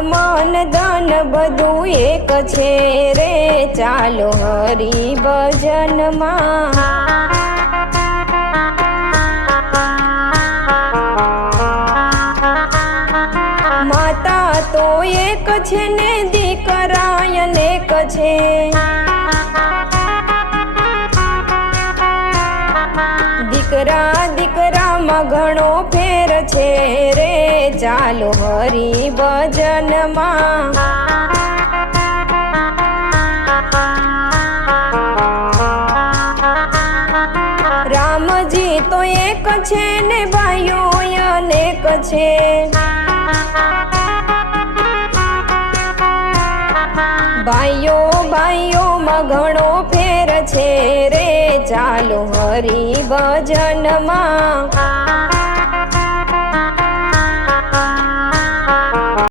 મન ધન બધું એક છે રે. ચાલો હરિ ભજનમાં માતા તો એક છે ને દીકરા અનેક છે. દીકરા દીકરામાં ઘણો ફેર છે રે. ચાલો હરિ ભજનમાં રામજી તો એક છે ને ભાઈઓ અનેક છે. ભાઈઓ ભાઈઓમાં ઘણો ફેર છે રે. ચાલો હરિ ભજનમાં